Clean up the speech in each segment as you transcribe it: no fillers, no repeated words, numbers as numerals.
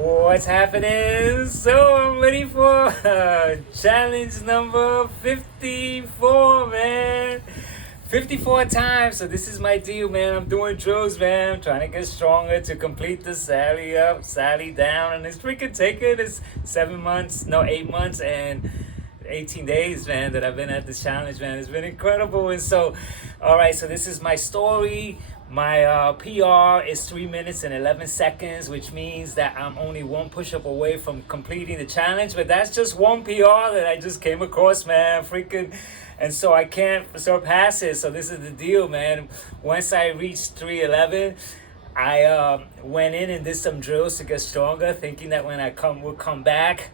What's happening? So I'm ready for challenge number 54, man. 54 times. So this is my deal, man. I'm doing drills, man. I'm trying to get stronger to complete the Sally up, Sally down. And it's freaking taken. It's 8 months and 18 days, man, that I've been at this challenge, man. It's been incredible. And so, all right, so this is my story. My PR is 3 minutes and 11 seconds, which means that I'm only one push-up away from completing the challenge. But that's just one PR that I just came across, man. Freaking. And so I can't surpass it. So this is the deal, man. Once I reached 311, I went in and did some drills to get stronger, thinking that when I would come back,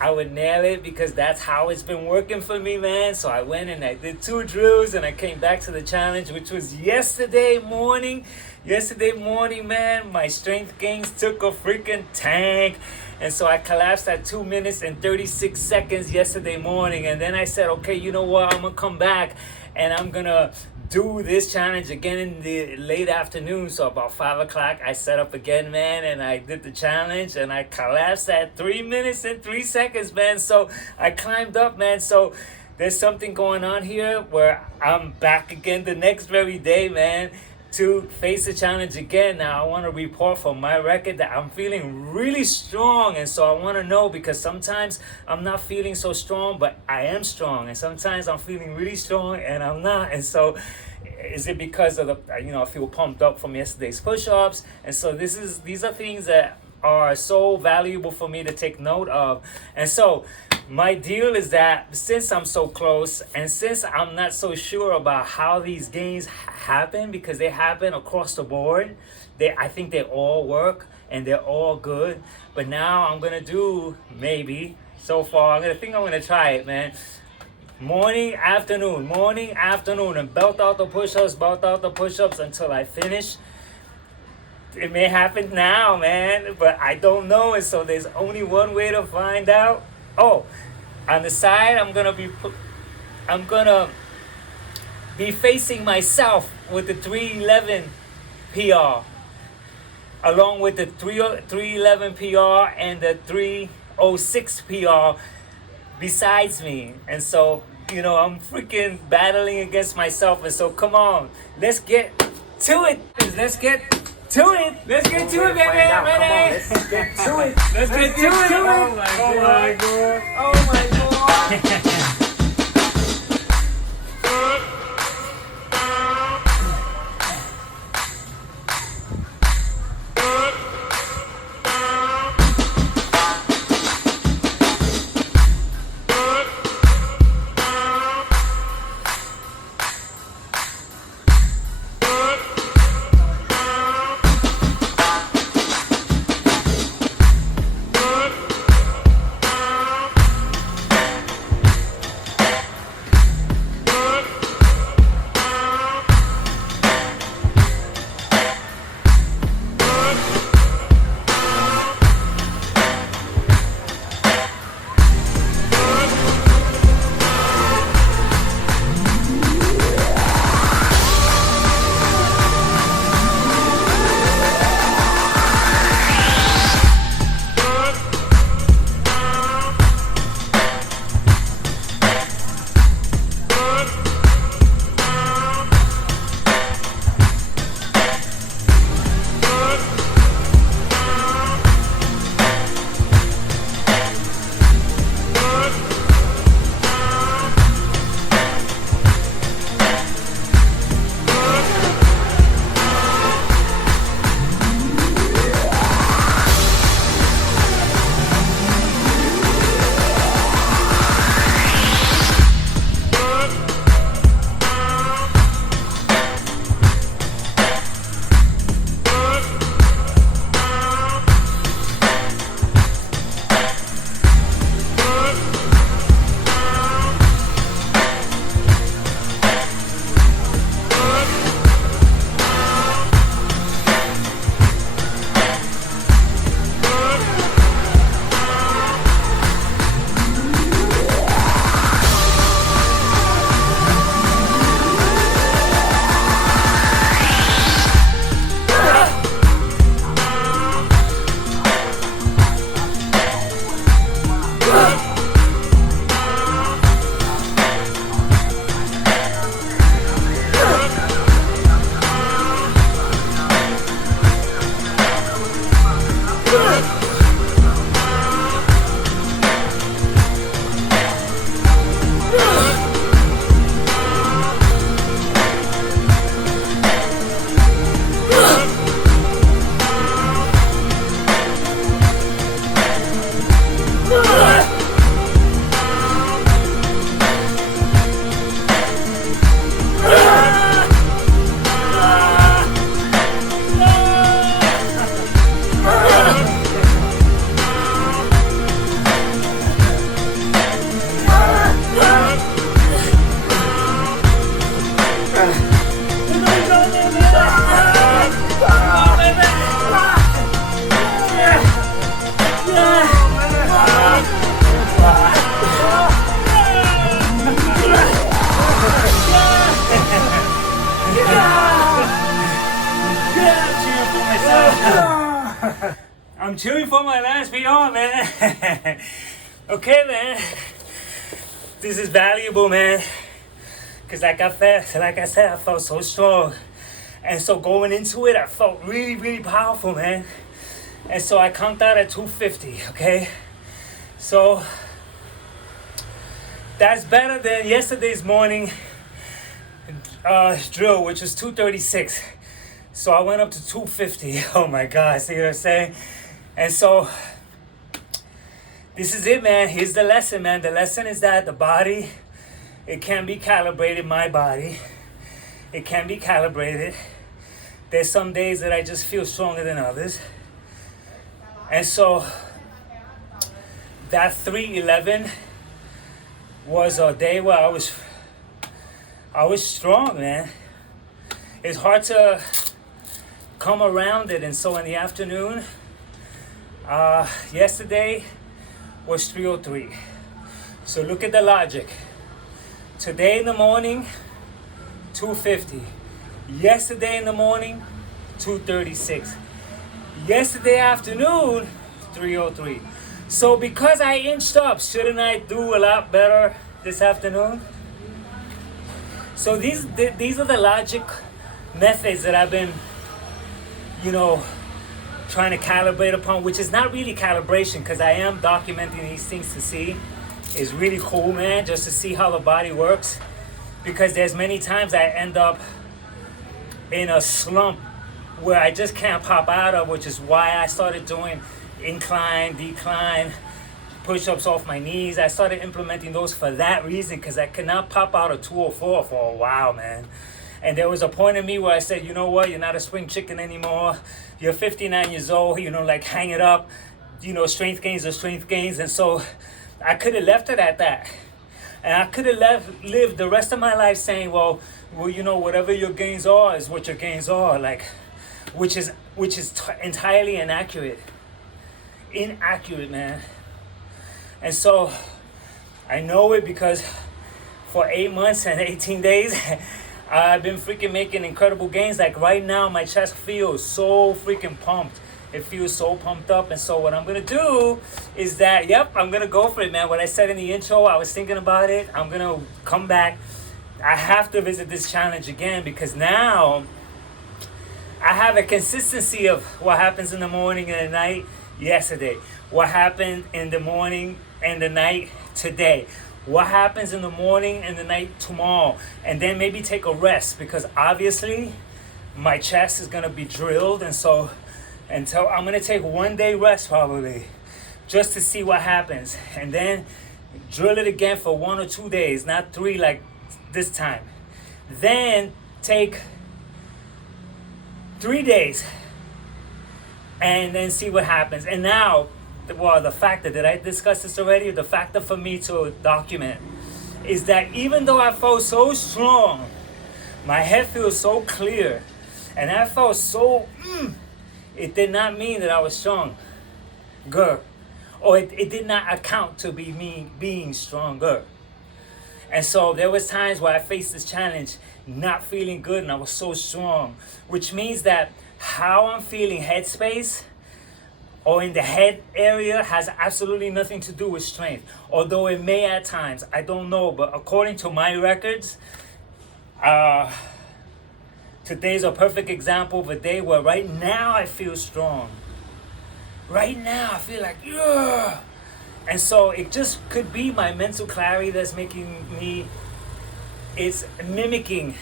I would nail it, because that's how it's been working for me, man. So I went and I did 2 drills and I came back to the challenge, which was yesterday morning. Yesterday morning, man, my strength gains took a freaking tank. And so I collapsed at 2 minutes and 36 seconds yesterday morning. And then I said, okay, you know what? I'm going to come back and I'm going to do this challenge again in the late afternoon. So about 5 o'clock, I set up again, man, and I did the challenge and I collapsed at 3 minutes and 3 seconds, man. So I climbed up, man. So there's something going on here where I'm back again the next very day, man, to face the challenge again. Now I want to report from my record that I'm feeling really strong. And so I want to know, because sometimes I'm not feeling so strong, but I am strong, and sometimes I'm feeling really strong and I'm not. And so is it because of the, I feel pumped up from yesterday's push-ups? And so these are things that are so valuable for me to take note of. And so my deal is that since I'm so close, and since I'm not so sure about how these gains happen, because they happen across the board, I think they all work and they're all good. But now I'm gonna do, maybe so far, I'm gonna try it, man. Morning, afternoon, and belt out the push-ups until I finish. It may happen now, man, but I don't know. And so there's only one way to find out. Oh, on the side, I'm gonna be facing myself with the 311 PR, along with the 311 PR and the 306 PR besides me. And so, I'm freaking battling against myself. And so, come on, let's get to it. Let's get to it. Let's get to it, baby. Ready? Let's get to it. Let's get to it. Oh my god. Oh my god. I'm chewing for my last PR, man. Okay, man. This is valuable, man. Because like I said, I felt so strong. And so going into it, I felt really, really powerful, man. And so I conked out at 250, okay? So that's better than yesterday's morning drill, which was 236. So I went up to 250. Oh my God, see what I'm saying? And so this is it, man. Here's the lesson, man. The lesson is that the body, it can be calibrated, my body. It can be calibrated. There's some days that I just feel stronger than others. And so that 311 was a day where I was strong, man. It's hard to come around it. And so in the afternoon, yesterday was 303. So look at the logic. Today in the morning, 250. Yesterday in the morning, 236. Yesterday afternoon, 303. So because I inched up, shouldn't I do a lot better this afternoon? So these are the logic methods that I've been, trying to calibrate upon, which is not really calibration because I am documenting these things to see. It's really cool, man, just to see how the body works. Because there's many times I end up in a slump where I just can't pop out of, which is why I started doing incline, decline, push-ups off my knees. I started implementing those for that reason because I could not pop out of 204 for a while, man. And there was a point in me where I said, you know what, you're not a spring chicken anymore. You're 59 years old, hang it up. Strength gains are strength gains. And so I could have left it at that. And I could have lived the rest of my life saying, well, whatever your gains are is what your gains are, which is entirely inaccurate. Inaccurate, man. And so I know it because for 8 months and 18 days, I've been freaking making incredible gains. Like right now, my chest feels so freaking pumped. It feels so pumped up. And so what I'm going to do is that, I'm going to go for it, man. What I said in the intro, I was thinking about it. I'm going to come back. I have to visit this challenge again because now I have a consistency of what happens in the morning and the night yesterday. What happened in the morning and the night today. What happens in the morning and the night tomorrow. And then maybe take a rest because obviously my chest is going to be drilled. And so until I'm going to take 1 day rest probably just to see what happens. And then drill it again for 1 or 2 days, not 3 like this time. Then take 3 days and then see what happens. And now, the factor, did I discuss this already? The factor for me to document is that even though I felt so strong, my head feels so clear, and I felt so, it did not mean that I was stronger. Or it did not account to be me being stronger. And so there was times where I faced this challenge not feeling good and I was so strong, which means that how I'm feeling headspace or in the head area has absolutely nothing to do with strength. Although it may at times, I don't know, but according to my records, today's a perfect example of a day where right now I feel strong. Right now I feel like, yeah. And so it just could be my mental clarity that's making me, it's mimicking.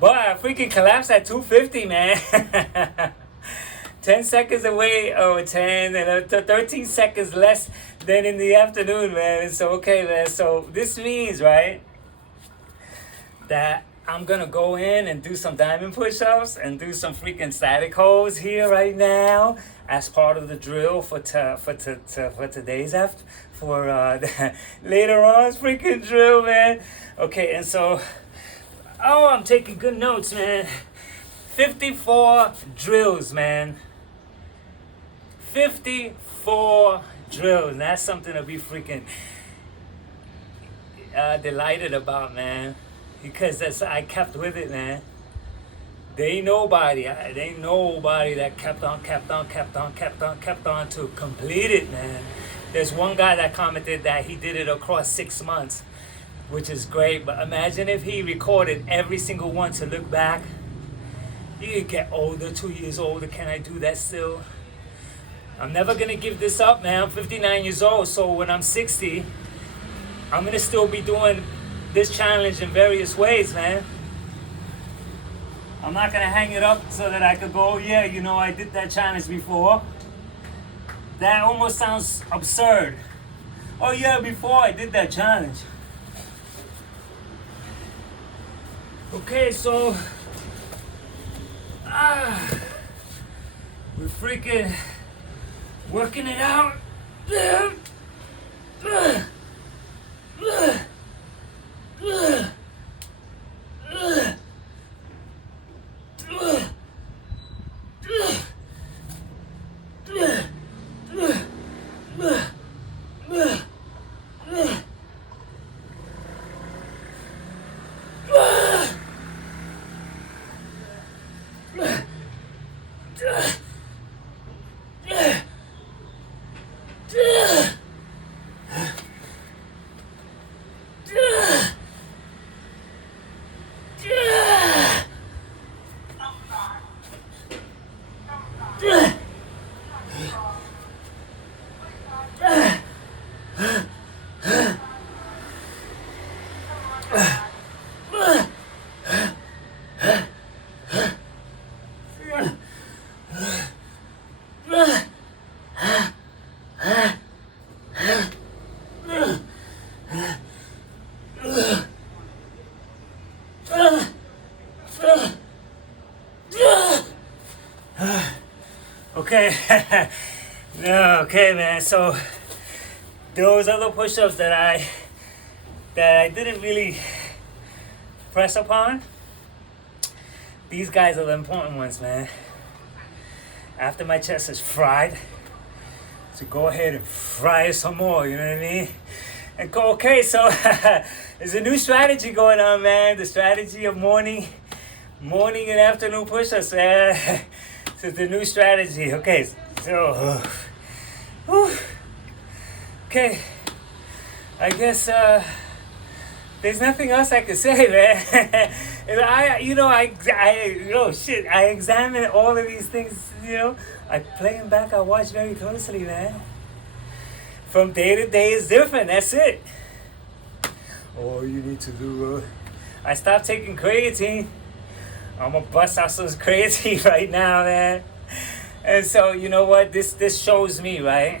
But I freaking collapsed at 250, man. 10 seconds away, 10 and 13 seconds less than in the afternoon, man. So, okay, man. So this means, right, that I'm going to go in and do some diamond push-ups and do some freaking static holds here right now as part of the drill for today's later on's freaking drill, man. Okay, and so, I'm taking good notes, man. 54 drills, man. 54 drills. And that's something to be freaking delighted about, man. Because I kept with it, man. There ain't nobody that kept on to complete it, man. There's one guy that commented that he did it across 6 months, which is great. But imagine if he recorded every single one to look back. You could get older, 2 years older. Can I do that still? I'm never gonna give this up, man. I'm 59 years old, so when I'm 60, I'm gonna still be doing this challenge in various ways, man. I'm not gonna hang it up so that I could go, oh, yeah, you know, I did that challenge before. That almost sounds absurd. Oh yeah, before I did that challenge. Okay, so we're freaking working it out. Okay, okay, man. So those other push-ups that I didn't really press upon, these guys are the important ones, man. After my chest is fried, so go ahead and fry it some more. You know what I mean? And go. Okay, so there's a new strategy going on, man. The strategy of morning and afternoon push-ups, man. So it's the new strategy. Okay, so okay, I guess there's nothing else I can say, man. I examine all of these things. You know, I play them back. I watch very closely, man. From day to day is different. That's it. Oh, you need to do. I stopped taking creatine. I'm gonna bust out some creatine right now, man. And so, you know what? This shows me, right?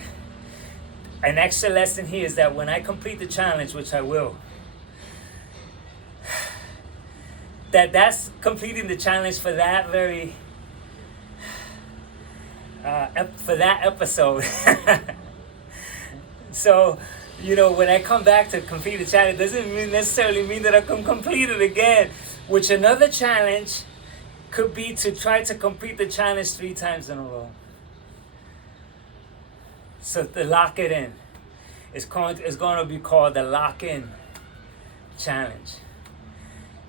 An extra lesson here is that when I complete the challenge, which I will, that's completing the challenge for that very for that episode. So, you know, when I come back to complete the challenge, it doesn't necessarily mean that I can complete it again. Which another challenge could be to try to complete the challenge 3 times in a row. So to lock it in. It's going to be called the lock-in challenge.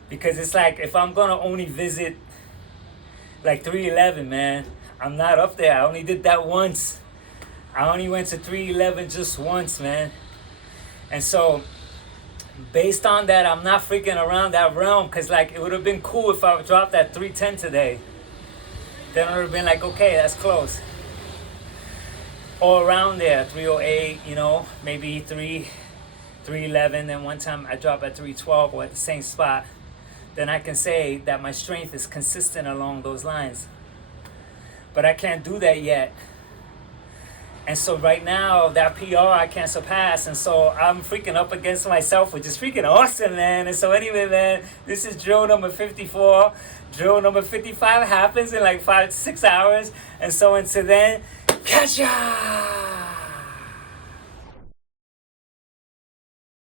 Because it's like, if I'm going to only visit like 311, man, I'm not up there. I only did that once. I only went to 311 just once, man. And so, based on that, I'm not freaking around that realm, because like it would have been cool if I dropped at 310 today. Then it would have been like, okay, that's close. Or around there, 308, you know, maybe 311. Then one time I drop at 312 or at the same spot. Then I can say that my strength is consistent along those lines. But I can't do that yet. And so right now, that PR I can't surpass. And so I'm freaking up against myself, which is freaking awesome, man. And so anyway, man, this is drill number 54. Drill number 55 happens in like 5 to 6 hours. And so until then, catch ya!